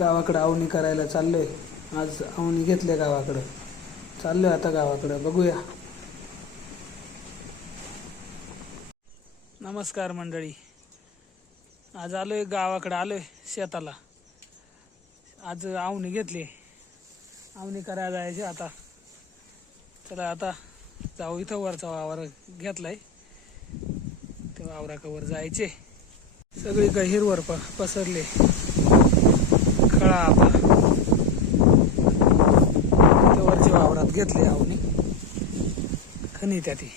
गावाकडं आवणी करायला चाललोय. आज आवणी घेतल्या गावाकडं. चाललोय आता गावाकडं. बघूया. नमस्कार मंडळी. आज आलोय गावाकडं आलोय शेताला. आज आवणी घेतली. आवणी करायला जायची आता. चला आता जाऊ इथं वरचा वावर घेतलाय. त्या वावराकावर जायचे. सगळी काही हिरवर प पसरले. खळा आता त्या वरच्या वावरात घेतले आवणी खनी त्या ती.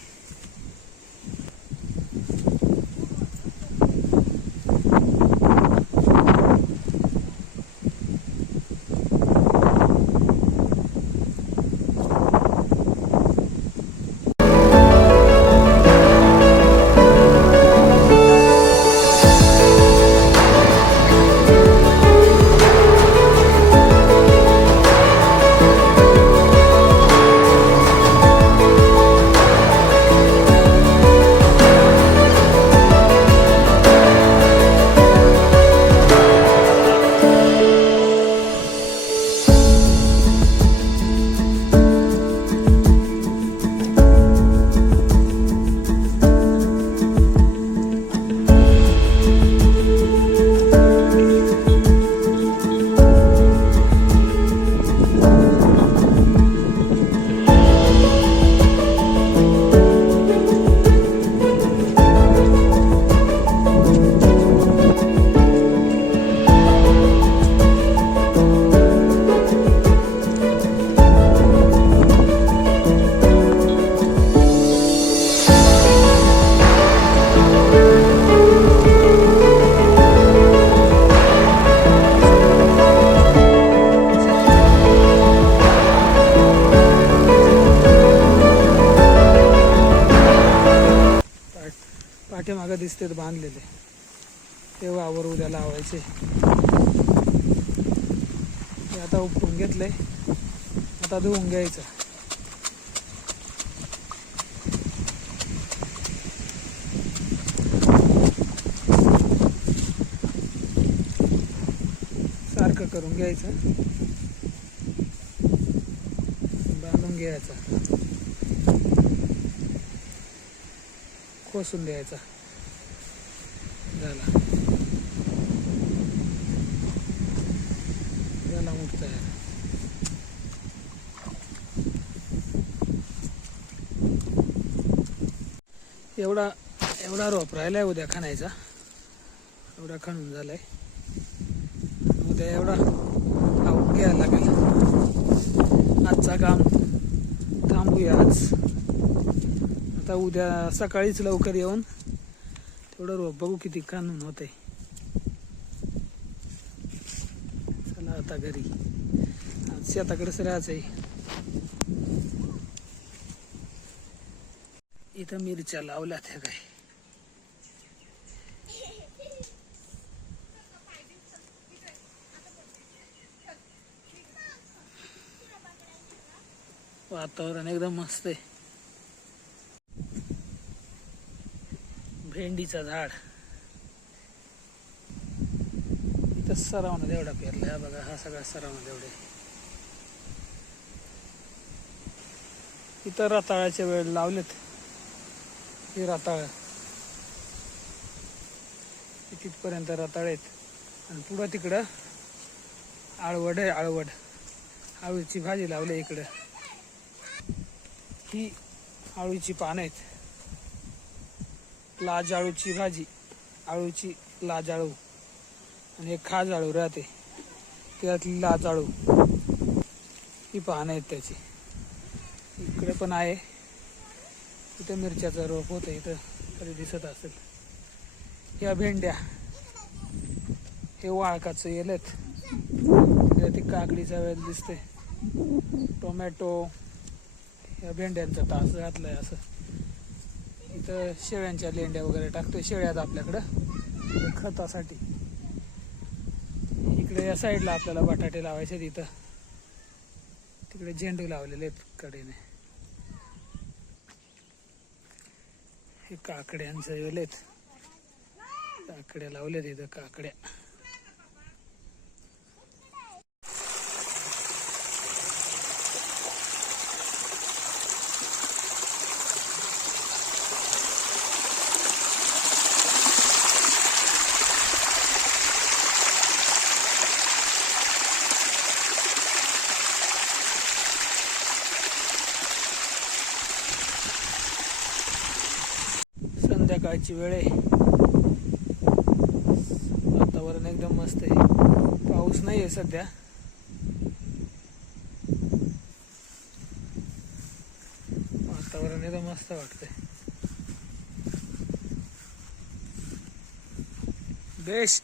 ते वावर उद्या लावायचे. ते आता उपटून घेतलंय. आता धुवून घ्यायचं. सारखं करून घ्यायचं. बांधून घ्यायचं. खोसून द्यायचा झाला झाला मूठ तयार एवढा एवढा रोप राहिलाय उद्या खाणायचा. एवढा खणून झालाय. उद्या एवढा आऊट घ्यायला लागेल. आजचा काम थांबूया आज. आता उद्या सकाळीच लवकर येऊन तेवढं रोप बघू किती कानून होते चला आता घरी. आज शेताकडेच आहे इथं मिरच्या लावल्या त्या काय. वातावरण एकदम मस्त आहे. भेंडीचं झाड. इथं सरावणं देवडा पेरलाय. बघा हा सगळा सरावणं देवढे इथं रताळ्याच्या वेळ लावलेत. हे रताळ. तिथपर्यंत रताळ आहेत. आणि पुढं तिकडं आळवड आहे आळवड. आळूची भाजी लावली इकडं. ही आळूची पानं आहेत. लाजाळूची भाजी आळूची लाज आळू आणि एक खाज आळू राहते. त्यातली लाज आळू ही पानं आहेत त्याची. इकडे पण आहे. इथं मिरच्याचं रोप होतं इथं तरी दिसत असेल. या भेंड्या हे वाळकाचं येलेत. ती काकडीचा वेळ दिसते टोमॅटो या भेंड्यांचा तास घातलाय असं. इथं शेळ्यांच्या लेंड्या वगैरे टाकतोय शेळ्यात आपल्याकडं. खतासाठी. इकडे या साईडला आपल्याला बटाटे लावायचे आहेत इथं. तिकडे झेंडू लावलेले आहेत कडेने. हे काकड्यांचं वेलेत काकड्या लावल्यात इथं काकड्या. सकाळची वेळ आहे. वातावरण एकदम मस्त आहे. पाऊस नाही आहे सध्या. वातावरण एकदम मस्त वाटतंय. बेस्ट.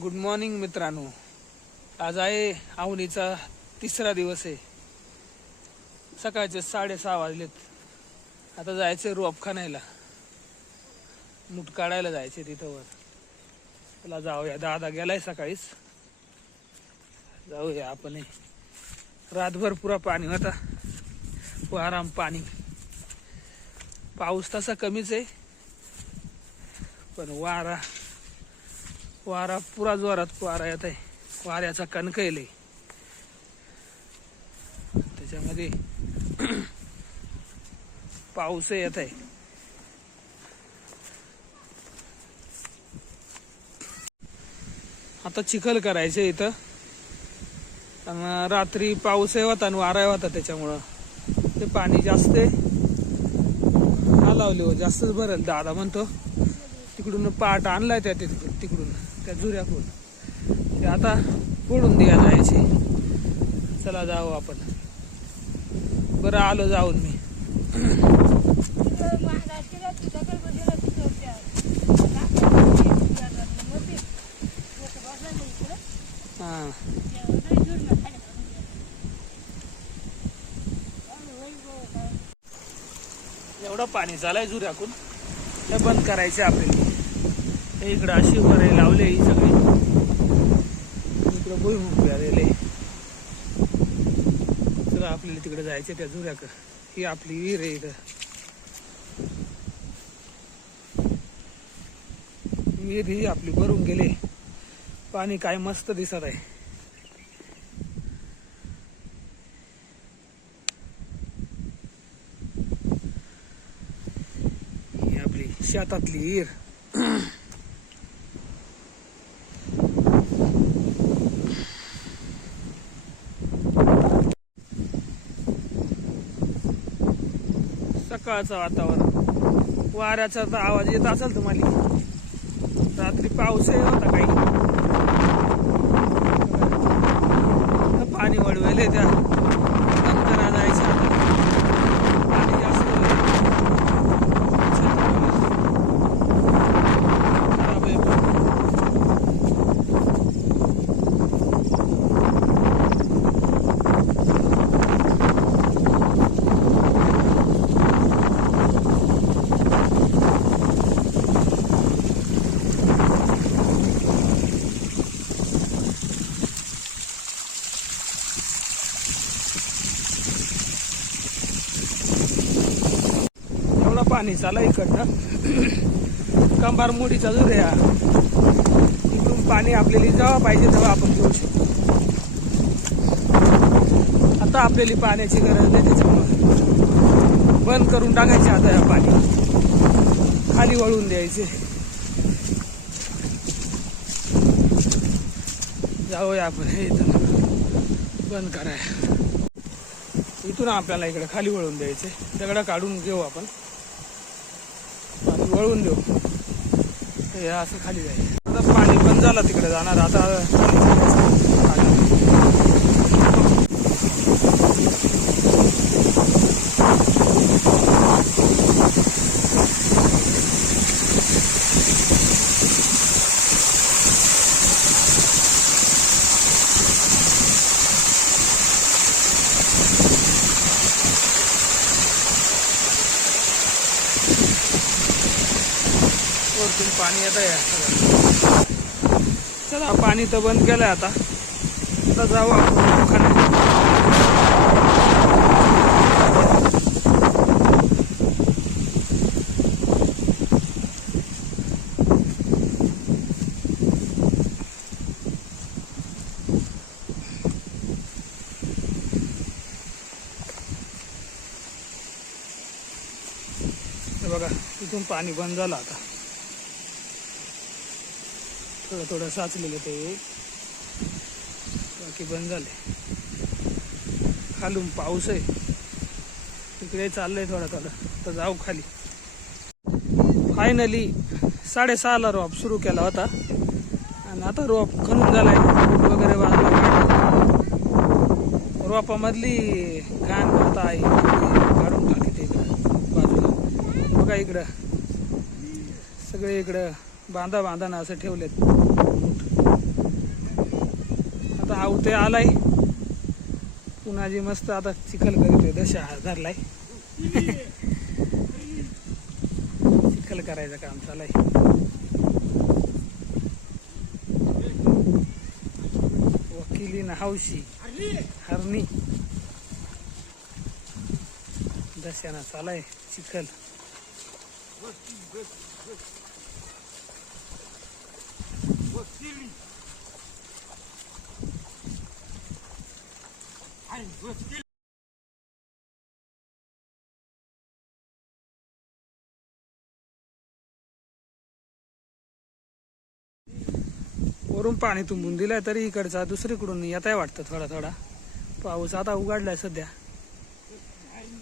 गुड मॉर्निंग मित्रांनो. आज आहे आवनीचा तिसरा दिवस आहे. सकाळचे साडेसहा वाजलेत. आता जायचं रोप खाण्याला मूठ काढायला जायचे तिथं वर. चला जाऊया. दादा गेलाय सकाळीच. जाऊया आपण रातभर पुरा पाणी होता. आराम पाणी. पाऊस तसा कमीच आहे. पण वारा वारा पुरा जोरात वारा येत आहे. वाऱ्याचा कणकैल आहे त्याच्यामध्ये पाऊस येत आहे. आता चिखल करायचं इथं. रात्री पाऊस होता आणि वारा होता त्याच्यामुळं. ते पाणी जास्त आहे. लावले हो जास्तच भरल. दादा म्हणतो तिकडून पाट आणलाय त्या तिकडून तिकडून त्या जुऱ्याकडून. ते आता फोडून द्या जायचे. चला जाऊ आपण. बरं आलो जाऊन मी हा एवढं पाणी चालाय जुऱ्याकून हे बंद करायचे आपल्याला हे इकडं अशी वरे लावले ही सगळी. इकडं भुईमुग आलेले. चला आपल्याला तिकडे जायचे त्या जुऱ्याक ही आपली विहीर आहे इथं. विहीर ही आपली भरून गेले. पाणी काय मस्त दिसत आहे ही आपली शेतातली विहीर सकाळचं वातावरण. वाऱ्याचा तर आवाज येत असेल तुम्हाला. रात्री पाऊसही होता काही. पाणी वळवेले त्या नंतर जायचं आता पाणी जास्त होतं. खराब आहे पण. एवढं पाणी चाला कंबार मोडीचा जो द्या इकडून पाणी आपल्याला जेव्हा पाहिजे तेव्हा आपण घेऊ शकतो. आता आपल्याला पाण्याची गरज नाही त्याच्यामुळे बंद करून टाकायचे आता या पाणी. खाली वळून द्यायचे. जाऊया आपण हे इथं. बंद कराय इथून आपल्याला इकडे खाली वळून द्यायचे. दगडं काढून घेऊ आपण. पाणी वळून देऊ. हे असं खाली जायचं आता पाणी बंद झालं तिकडे जाणार. आता पाणी येत आहे चला पाणी तर बंद केलंय आता. आता जाऊ आपण हे बघा तिथून पाणी बंद झालं आता. थोडं थोडं साचलेलं ते. बाकी बंद झाले खालून पाऊस आहे. तिकडे चाललंय थोडा थोडा. तर जाऊ खाली. फायनली साडेसहाला रोप सुरू केला होता. आणि आता रोप खणून झालाय. वगैरे बाजूला रोपामधली घाण आता आहे. काढून टाकते ते इकडं बाजूला. बघा इकडं. सगळे इकडं बांधा बांधाना असं ठेवलेत. आता हा उते आलाय. पुन्हा जे मस्त आता चिखल करीतोय दशा धरलाय चिखल करायचं काम चालाय. वकिली ना हौशी हरणी. दशाना चालाय चिखल. वरून पाणी तुंबून दिलंय तरी इकडचा दुसरीकडून येत आहे वाटतं थोडा थोडा. पाऊस आता उघडलाय सध्या.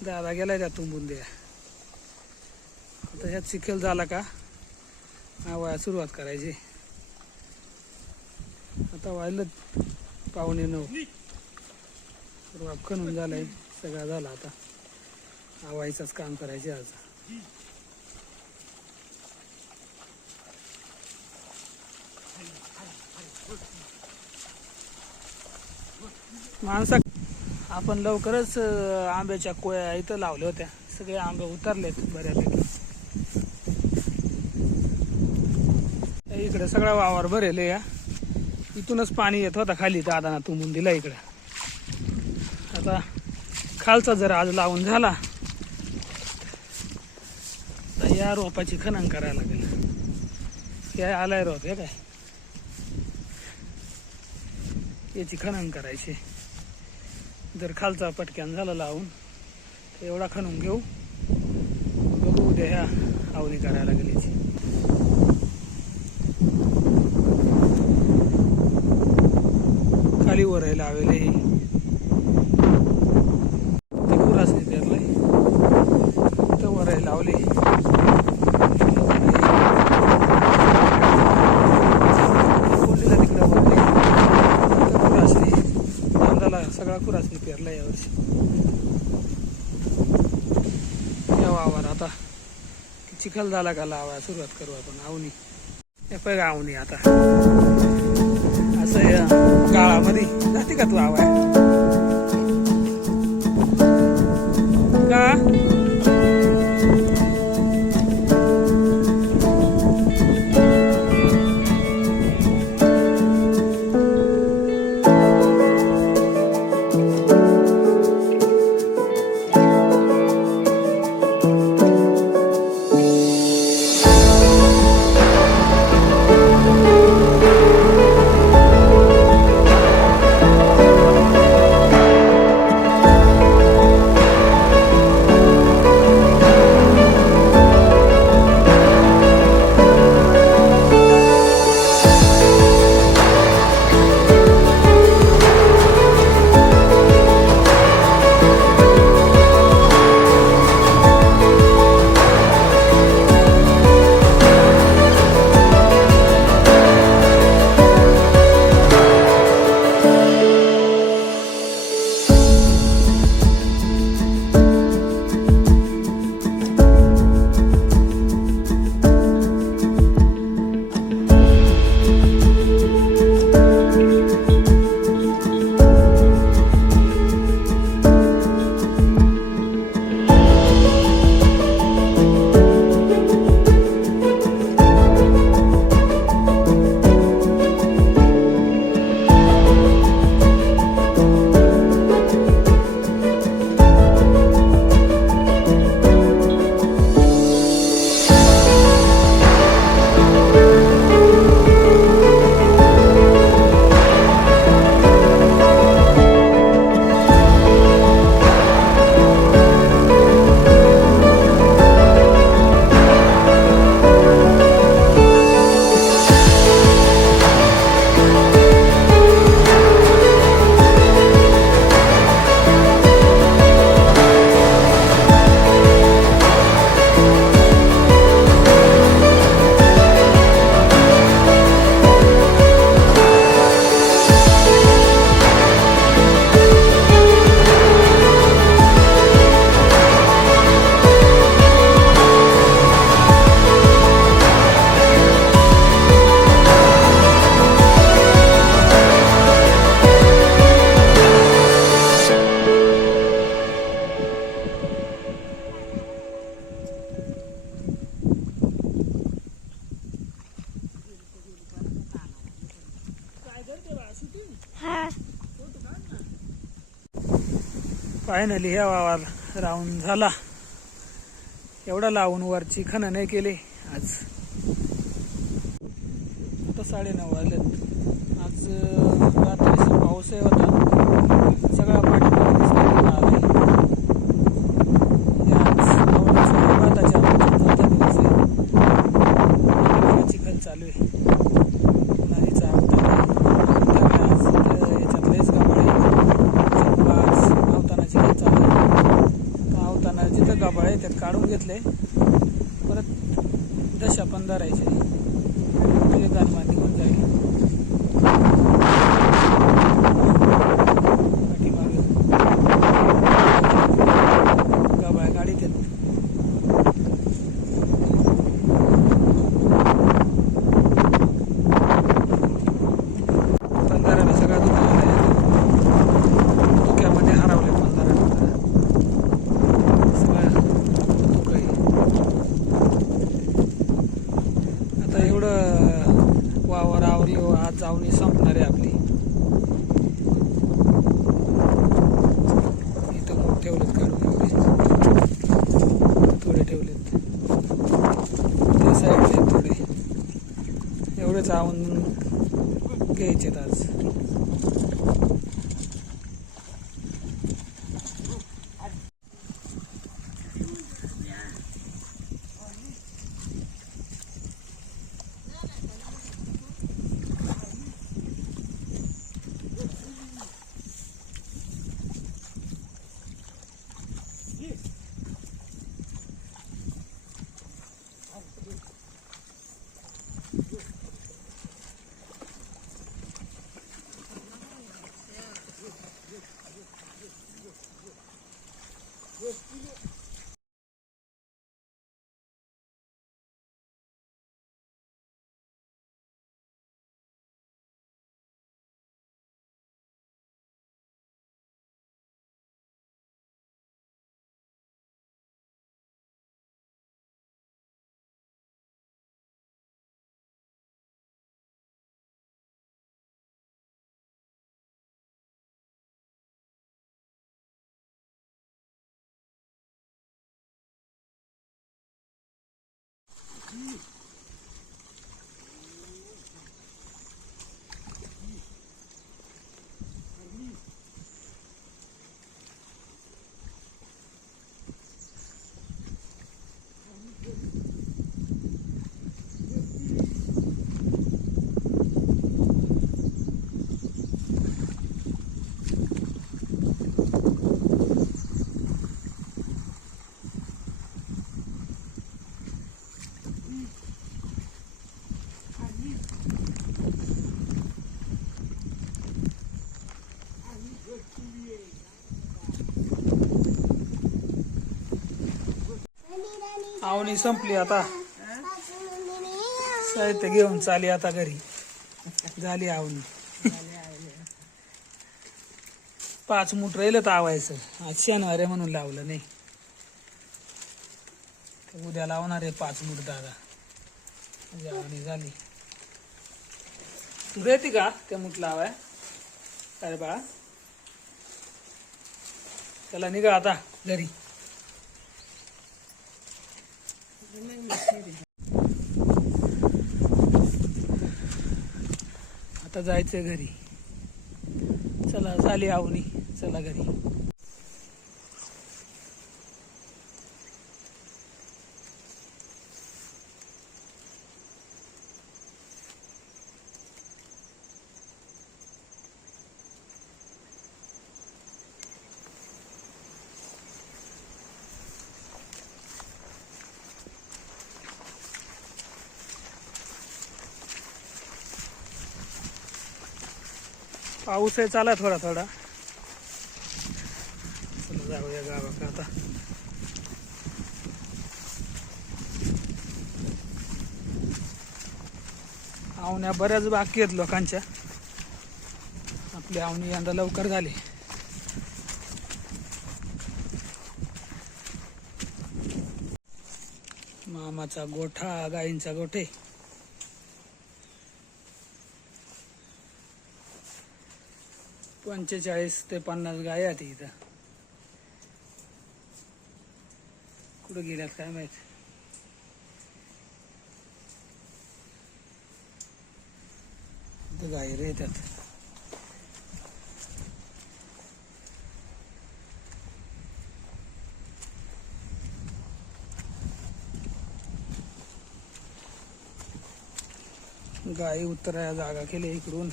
दादा गेलाय त्या तुंबून द्या. आता ह्यात चिखल झाला का? आवाया सुरुवात करायची. आता वाहिलं पाहुणे नऊ. सुरुवात खणून झालंय. सगळा झाला आता. आवायचंच काम करायचे आज. माणसा आपण लवकरच आंब्याच्या कोया इथं लावल्या होत्या. सगळे आंबे उतरलेत बऱ्यापैकी. इकडे सगळा वावर भरेल या. इथूनच पाणी येत होता खाली दादाना तुंबून दिला इकडं. आता खालचा जर आज लावून झाला. तर या रोपाची खनन करायला लागेल. हे आलाय रोप हे काय? याची खनन करायची. जर खालचा पटक्यान झाला लावून तर एवढा खणून घेऊ. बघू उद्या ह्या आवली करायला लागेल याची. खाली वर लावेले ते पुरासने पेरलंय तर वर लावले कोंडीला तिकडे वरले तर कुरासने कांदाला सगळा कुरासने पेरला यावर्षी या वावर आता चिखल झाला का लावा सुरुवात करू आपण. आवनी. हे पै आवनी आता. असं या गाळामध्ये जाते का तू आवाय फायनली ह्या वावर राऊंड झाला. एवढा लावून वरची खण नाही केले. आज आता साडेनऊ वाजलेत? आज रात्रीचा पाऊसही होता. सगळा पाठी दिसला आलाय हे आज पावसाच्या भाताच्या चौथा दिवस आहे पाठीमागे चिखल चालू आहे नदीचा अवतार आज इथं याच्यात लयच गबाळ आहे आज आवताना चिखल चालू आहे आवताना जिथं गबाळ आहे त्यात काढून घेतले परत दशा पण धरायचे ते गालमा निघून जाईल पाठीमागे गबाळ गाडीत आहेत बंधाऱ्याला सगळा दुकान धुक्यामध्ये हरवले बंधारा सगळं धुकं आहे. आता एवढं वावर आवरली आज जाऊन संपणार आहे आपली इथं मूग ठेवलेत काढून एवढे थोडे ठेवलेत त्या साईडला आहेत थोडे एवढेच आवून घ्यायचे आज. Jeez. पाहुणी संपली आता. साहित्य घेऊन चाली आता घरी. झाली आवणी पाच मुठ राहिलं तर आवायचं आज शनिवार आहे म्हणून लावलं नाही. उद्या लावणार आहे पाच मुठ दादा. म्हणजे आवणी झाली. तू रेती का ते मुठ लावाय? अरे बाळा. त्याला निघा आता घरी. आता जायचंय घरी. चला झाली आवनी चला घरी. पाऊस आहे चाला थोडा थोडा. चला जाऊया गावाकडे आता. आवण्या बऱ्याच बाकी आहेत लोकांच्या. आपली आवणी यंदा लवकर झाली. मामाचा गोठा गाईंचा गोठे. पंचेचाळीस ते पन्नास गाय आहेत इथं. कुठं गेल्यात काय माहीत? इथं गाय रे येतात. गाई उतराया जागा केली इकडून.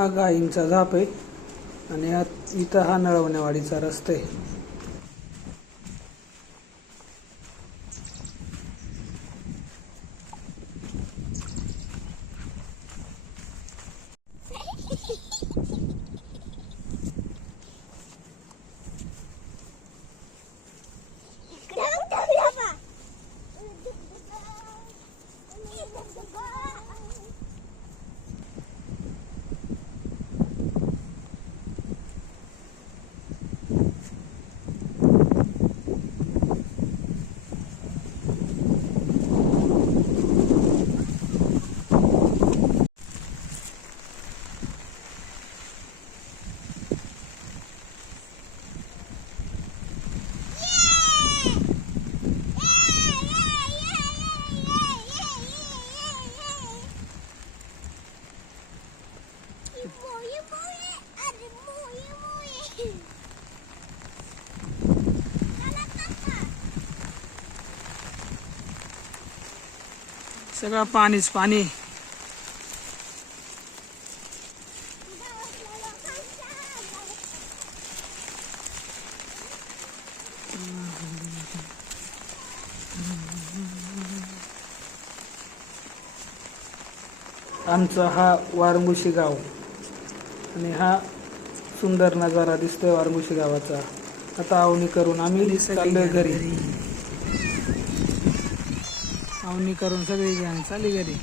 हा गायींचा झाप आहे आणि इथं हा नळवण्यावाडीचा रस्ता आहे. सगळं पाणीच पाणी. आमचा हा वारमुशी गाव आणि हा सुंदर नजारा दिसतोय वारमुशी गावाचा. आता आवनी करून आम्ही चाललोय घरी. आवनी करून सगळी गॅंग चालली घरी.